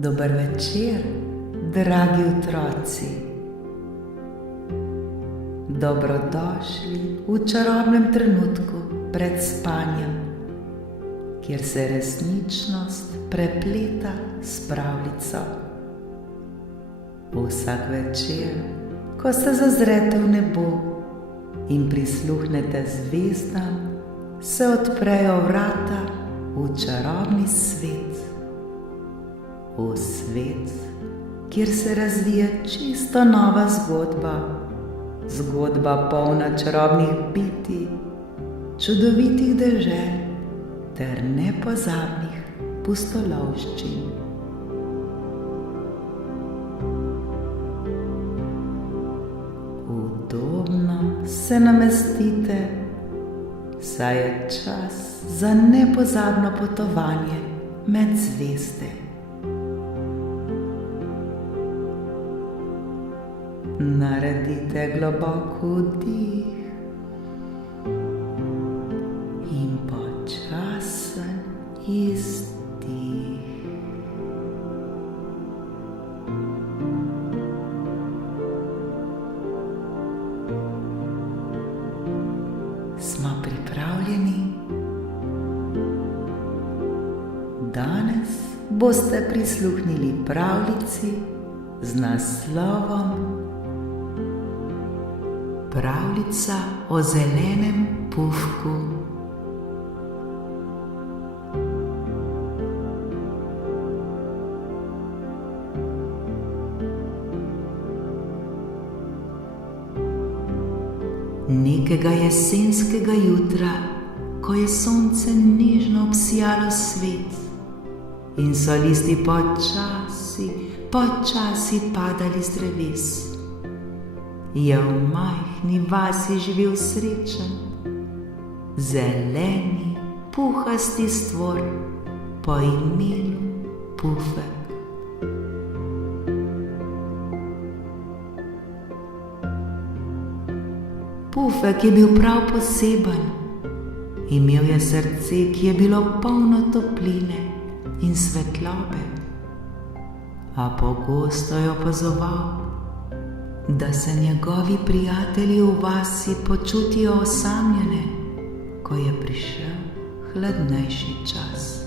Dober večer, dragi otroci. Dobrodošli v čarobnem trenutku pred spanjem, kjer se resničnost prepleta s pravljico. Vsak večer, ko se zazrete v nebo in prisluhnete zvezdam, se odprejo vrata v čarobni svet. V svet, kjer se razvije čisto nova zgodba. Zgodba polna čarobnih bitij, čudovitih dežel ter nepozabnih pustolovščin. Udobno se namestite, saj je čas za nepozabno potovanje med zvezde. Naredite globok vdih in počasen izdih. Smo pripravljeni? Danes boste prisluhnili pravljici z naslovom Pravljica o zelenem pufku. Nekega jesenskega jutra, ko je sonce nežno obsijalo svet in so listi počasi padali z dreves, je v majhni vasi živel srečen, zeleni, puhasti stvor po imenu Pufek. Pufek je bil prav poseben. Imel je srce, ki je bilo polno topline in svetlobe, a pogosto je opazoval, da se njegovi prijatelji v vasi počutijo osamljene, ko je prišel hladnejši čas.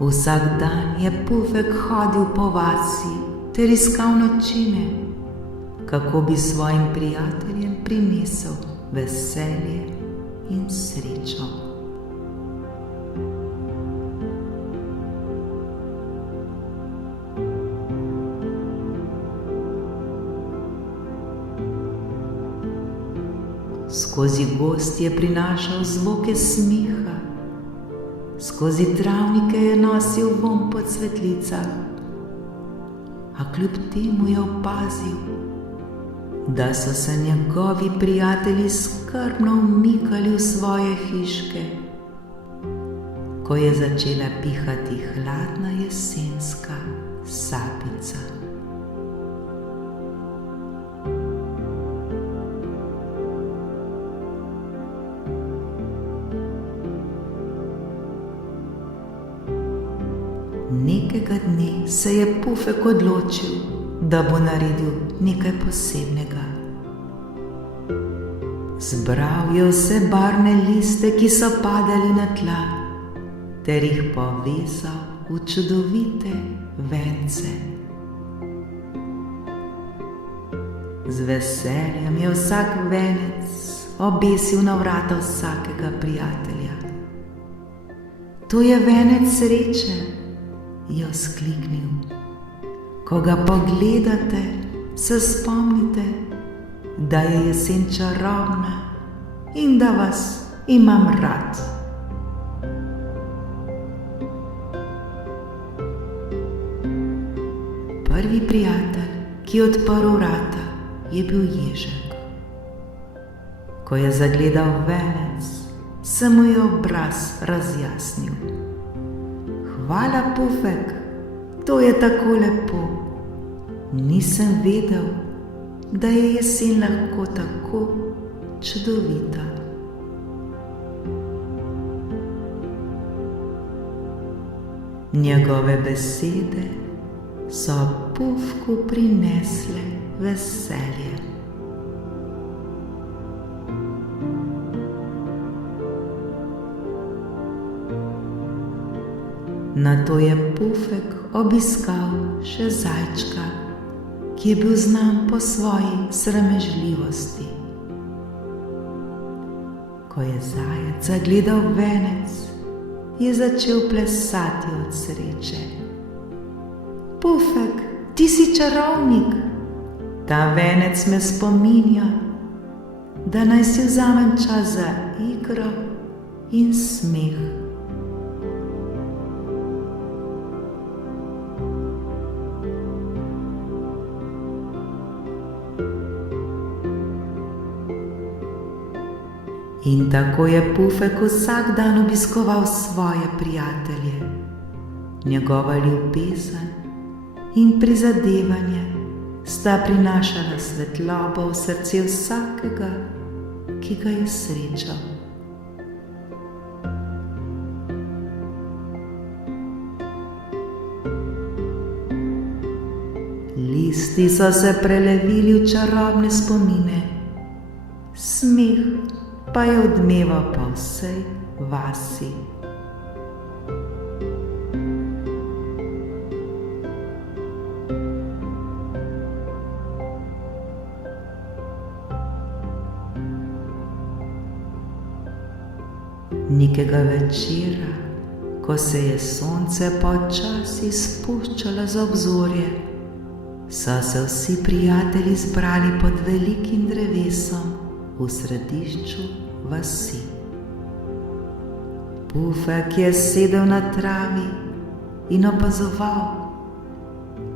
Vsak dan je Pufek hodil po vasi ter iskal načine, kako bi svojim prijateljem prinesel veselje in srečo. Skozi gozd je prinašal zvoke smeha, skozi travnike je nosil vonj po cvetlicah, a kljub temu je opazil, da so se njegovi prijatelji skrbno umikali v svoje hiške, ko je začela pihati hladna jesenska sapica. Nekega dne se je Pufek odločil, da bo naredil nekaj posebnega. Zbral je vse barvne liste, ki so padali na tla, ter jih povezal v čudovite vence. Z veseljem je vsak venec obesil na vrata vsakega prijatelja. To je venec sreče, je vzkliknil. Ko ga pogledate, se spomnite, da je jesen čarobna in da vas imam rad. Prvi prijatelj, ki je odprl vrata, je bil ježek. Ko je zagledal venec, se mu je obraz razjasnil. Hvala, Pufek, to je tako lepo. Nisem vedel, da je jesen lahko tako čudovita. Njegove besede so Pufku prinesle veselje. Nato je Pufek obiskal še zajčka, ki je bil znan po svoji sramežljivosti. Ko je zajec zagledal venec, je začel plesati od sreče. Pufek, ti si čarovnik, ta venec me spominja, da naj si vzamem čas za igro in smeh. In tako je Pufek vsak dan obiskoval svoje prijatelje. Njegova ljubezen in prizadevanje sta prinašala svetlobo v srce vsakega, ki ga je srečal. Listi so se prelevili v čarobne spomine, smeh pa je odmeval po vsej vasi. Nekega večera, ko se je sonce počasi spuščalo za obzorje, so se vsi prijatelji zbrali pod velikim drevesom v središču vasi. Pufek je sedel na travi in opazoval,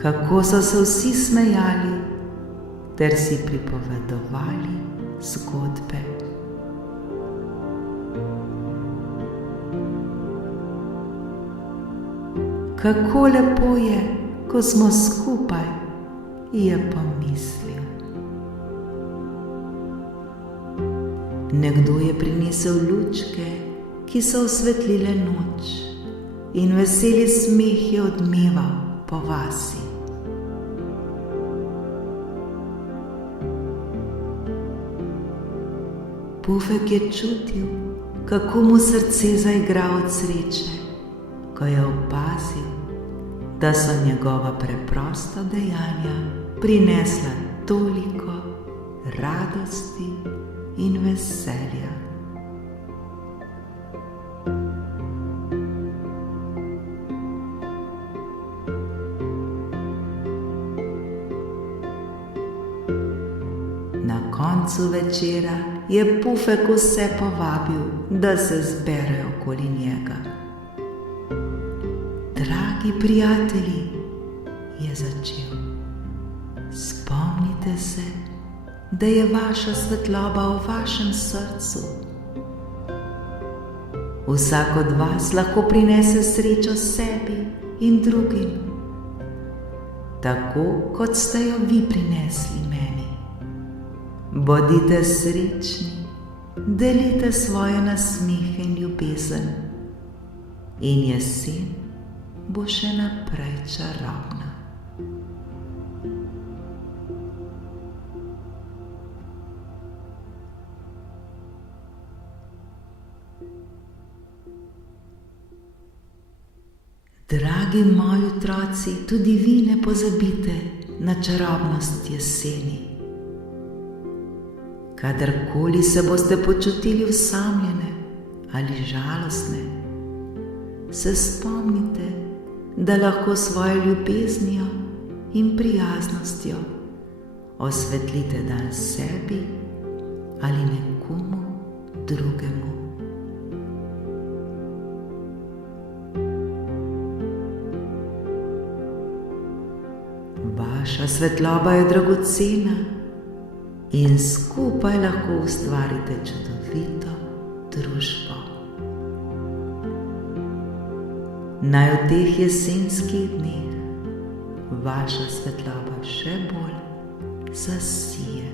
kako so se vsi smejali ter si pripovedovali zgodbe. Kako lepo je, ko smo skupaj, je pomislil. Nekdo je prinesel lučke, ki so osvetlile noč, in veseli smeh je odmeval po vasi. Pufek je čutil, kako mu srce zaigra od sreče, ko je opazil, da so njegova preprosta dejanja prinesla toliko radosti in veselja. Na koncu večera je Pufek vse povabil, da se zberejo okoli njega. Dragi prijatelji, je začel, spomnite se, da je vaša svetloba v vašem srcu. Vsak od vas lahko prinese srečo sebi in drugim, tako kot ste jo vi prinesli meni. Bodite srečni, delite svoje nasmehe in ljubezen, in jesen bo še naprej čarobna. Dragi moji otroci, tudi vi ne pozabite na čarobnost jeseni. Kadarkoli se boste počutili osamljene ali žalostne, se spomnite, da lahko svojo ljubeznijo in prijaznostjo osvetlite dan sebi ali nekomu drugemu. Vaša svetloba je dragocena in skupaj lahko ustvarite čudovito družbo. Naj v teh jesenskih dneh vaša svetloba še bolj zasije.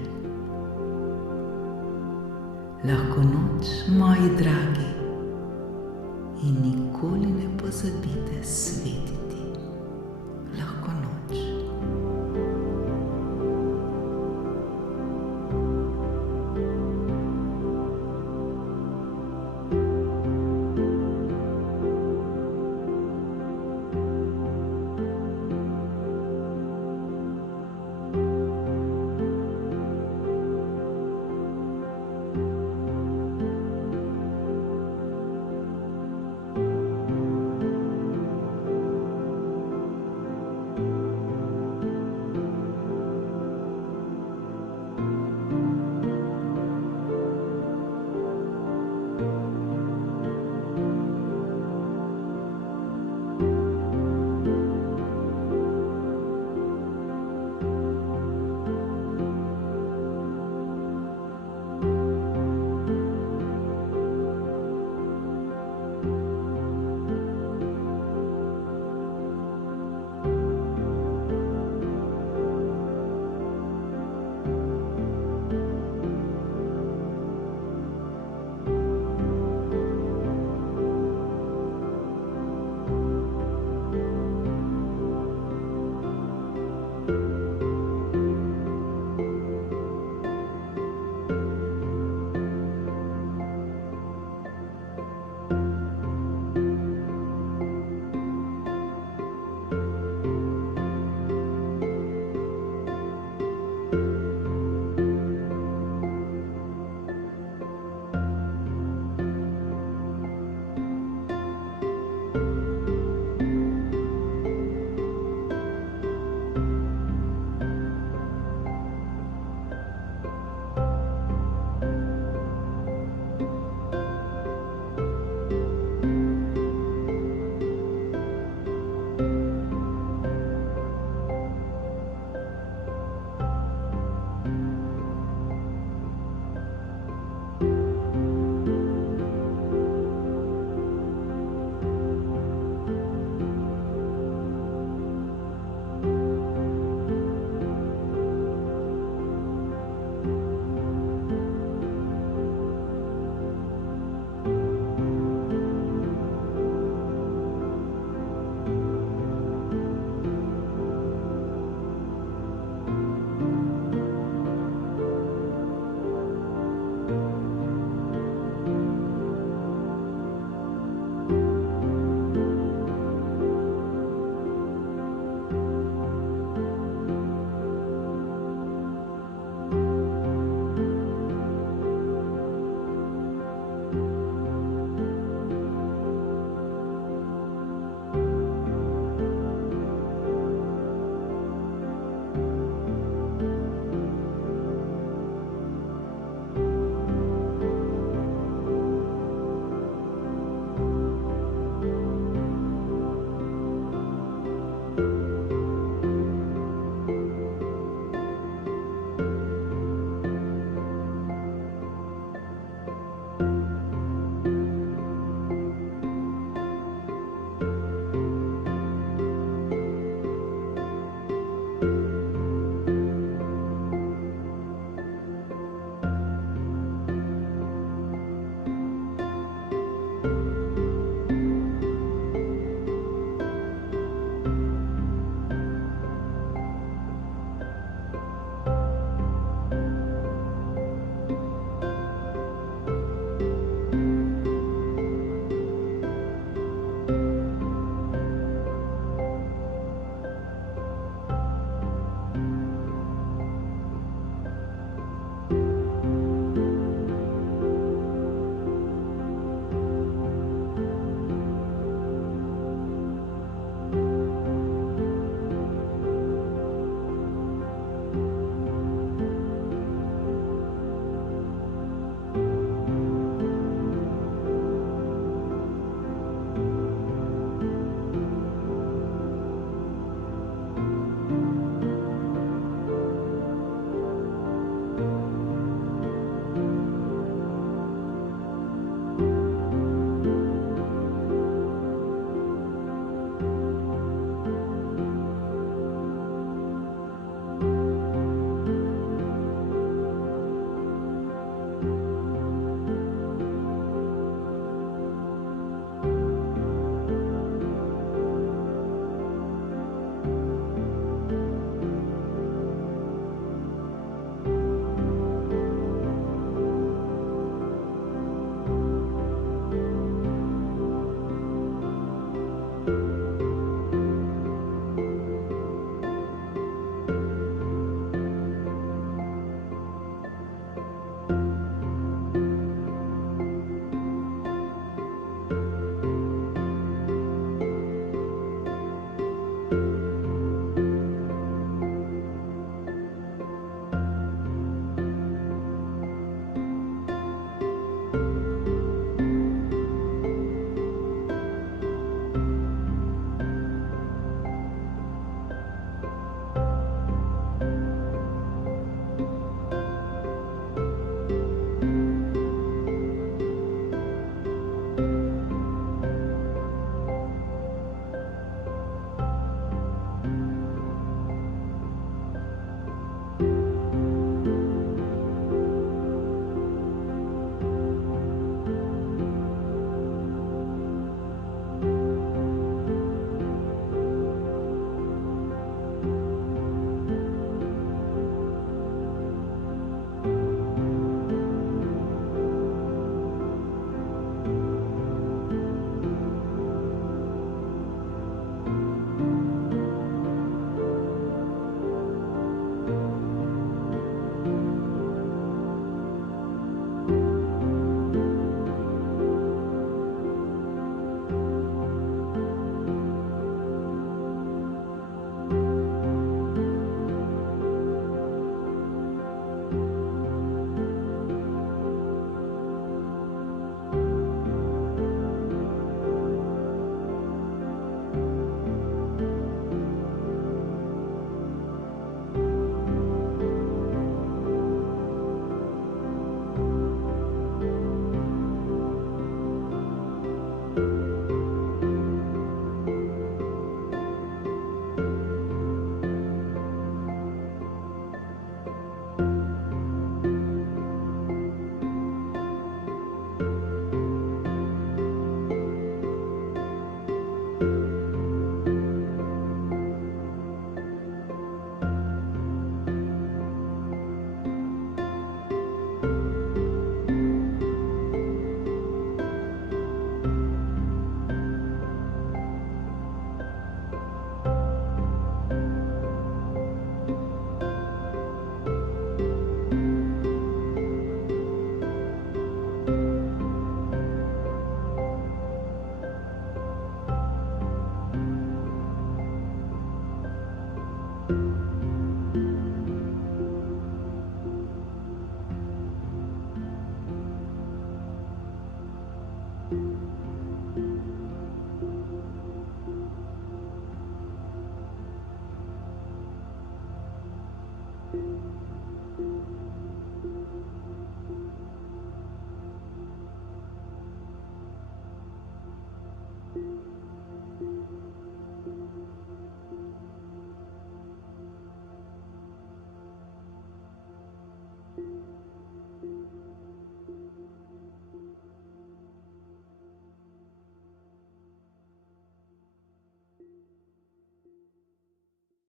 Lahko noč, moji dragi, in nikoli ne pozabite svetiti.